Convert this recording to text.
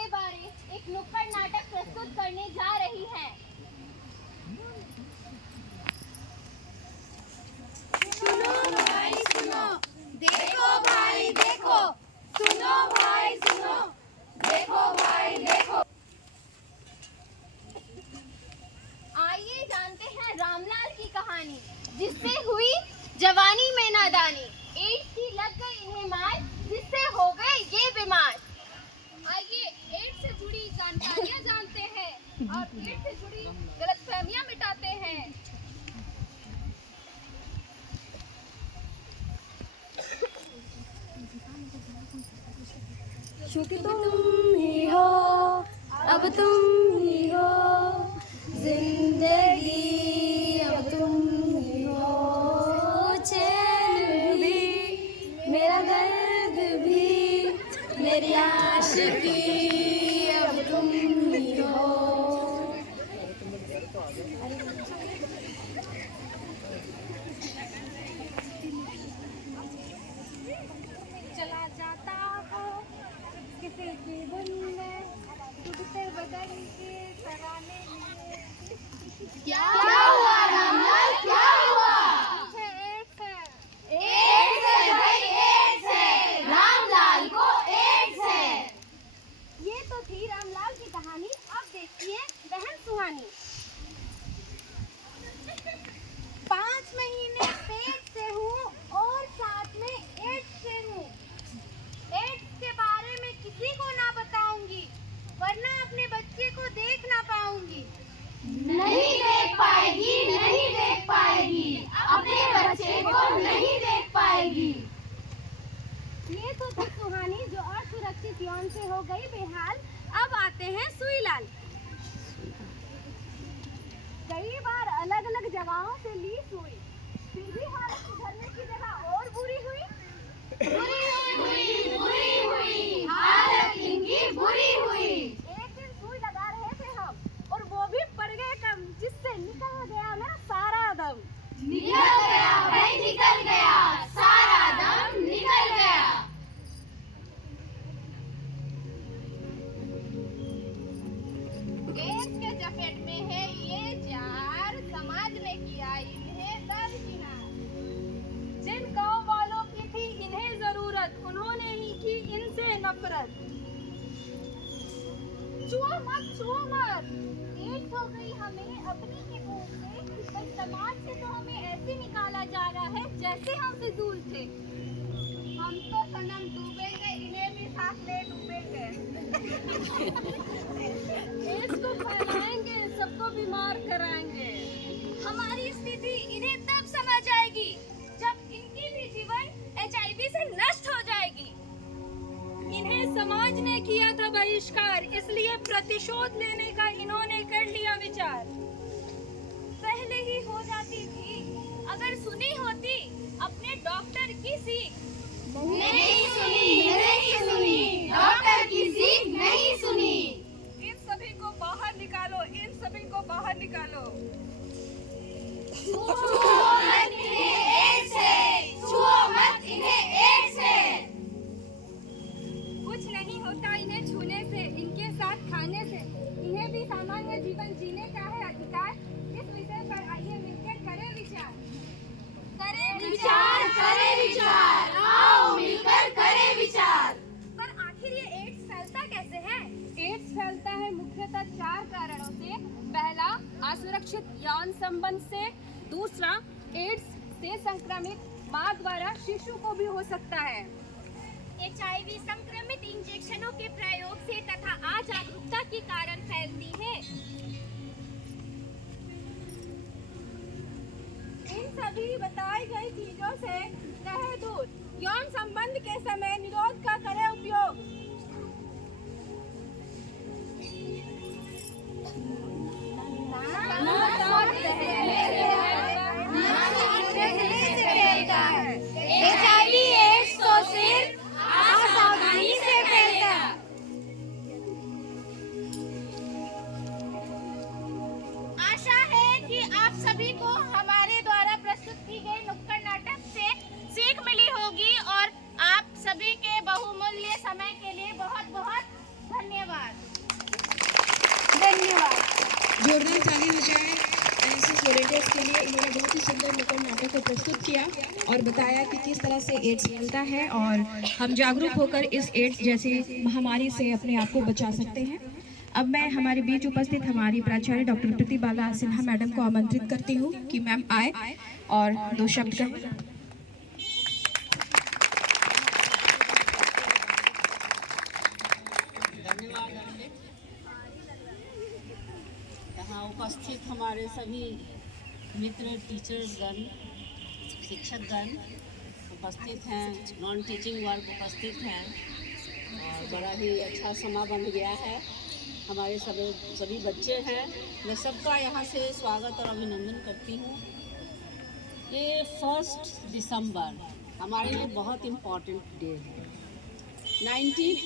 के बारे एक नुक्कड़ नाटक प्रस्तुत करने जा रही हैं। सुनो भाई सुनो, देखो भाई देखो, सुनो भाई सुनो, देखो भाई देखो। आइए जानते हैं रामलाल की कहानी, जिससे हुई जवानी में नादानी। एड्स की लग गई इन्हें मार, जिससे हो गए ये बीमार। आइए एड्स से जुड़ी जानकारियाँ जानते हैं और एड्स से जुड़ी गलतफहमियाँ मिटाते हैं। क्योंकि तुम ही हो, अब तुम ही हो जिंदगी, अब तुम ही हो चैन भी, मेरा दर्द भी, मेरी आशिकी, अब तुम ही हो। चला जाता हो किसी की धुन में, टूटते बदन के तराने लिए। क्या हुआ रामलाल, क्या हुआ? मुझे एड्स है। एड्स है भाई, एड्स है। रामलाल को एड्स है। ये तो थी रामलाल की कहानी। अब देखिए बहन सुहानी। 5 महीने पेट से हूँ और साथ में एड्स से हूँ। एड्स के बारे में किसी को ना बताऊंगी, वरना अपने बच्चे को देख ना पाऊंगी। नहीं देख पाएगी, नहीं देख पाएगी, अपने बच्चे को नहीं देख पाएगी। ये तो थी सुहानी जो असुरक्षित यौन से हो गई बेहाल। अब आते हैं सुईलाल। कई बार अलग अलग जगहों से ली सुई, फिर भी हालत सुधरने की जगह और बुरी हुई। बुरी हुई, हालत इनकी बुरी हुई। एक दिन सुई लगा रहे थे हम, और वो भी पड़ गए कम, जिससे निकल गया मेरा सारा दम। निकल गया भाई, निकल गया, सारा दम निकल गया। एड्स के चपेट में है ये जार, समाज ने किया इन्हें दरकिनार। जिन गांव वालों की थी इन्हें जरूरत, उन्होंने ही की इनसे नफरत। छुओ मत, छुओ मत। एड्स हो गई हमें अपनी ही भूल से, पर समाज से तो हमें ऐसे निकाला जा रहा है जैसे हम फिजूल थे। हम तो सनम डूबेंगे, इन्हें भी साथ ले डूबेंगे। एड्स को फैलाएंगे, सबको बीमार कराएंगे। हमारी स्थिति इन्हें तब समझ आएगी जब इनकी भी जीवन HIV से नष्ट हो जाएगी। इन्हें समाज ने किया था बहिष्कार, इसलिए प्रतिशोध लेने का इन्होंने कर लिया विचार। पहले ही हो जाती थी अगर सुनी होती अपने डॉक्टर की सीख। नहीं सुनी, डॉक्टर की सीख नहीं सुनी। इन सभी को बाहर निकालो, इन सभी को बाहर निकालो। छुओ मत, इन्हें एड्स है। छुओ मत, इन्हें एड्स है। कुछ नहीं होता इन्हें छूने से, इनके साथ खाने से। इन्हें भी सामान्य जीवन जीने का है अधिकार। इस विषय पर आइए मिलकर करें विचार। करें विचार, आओ मिलकर करें विचार। पर आखिर ये एड्स फैलता कैसे है? एड्स फैलता है मुख्यतः 4 कारणों से। पहला, असुरक्षित यौन संबंध से। दूसरा, एड्स से संक्रमित मां द्वारा शिशु को भी हो सकता है। HIV संक्रमित इंजेक्शनों के प्रयोग से तथा अजागरूकता के कारण फैलती है। इन सभी बताई गई चीजों से रहे दूर। यौन संबंध के समय निरोध का करें उपयोग। HIV एड्स तो सिर्फ असावधानी से फैलता। आशा है कि आप सभी को हमारे द्वारा प्रस्तुत की गई नुक्कड़ नाटक से सीख मिली होगी, और आप सभी के बहुमूल्य समय के लिए बहुत बहुत धन्यवाद। जोरदार ताली हो जाए एनएसएस वॉलंटियर्स के लिए। इन्होंने बहुत ही सुंदर नुक्कड़ नाटक को प्रस्तुत किया और बताया कि किस तरह से एड्स फैलता है और हम जागरूक होकर इस एड्स जैसी महामारी से अपने आप को बचा सकते हैं। अब मैं हमारे बीच उपस्थित हमारी प्राचार्य डॉक्टर प्रतिबाला सिन्हा मैडम को आमंत्रित करती हूँ कि मैम आए और 2 शब्द कहें। धन्यवाद अर्पित। यहाँ उपस्थित हमारे सभी मित्र, टीचर्सगण, शिक्षकगण उपस्थित हैं, नॉन टीचिंग वर्ग उपस्थित हैं और बड़ा ही अच्छा समा बन गया है। हमारे सभी बच्चे हैं, मैं सबका यहाँ से स्वागत और अभिनंदन करती हूँ। ये 1 दिसंबर हमारे लिए बहुत इम्पोर्टेंट डे है। 19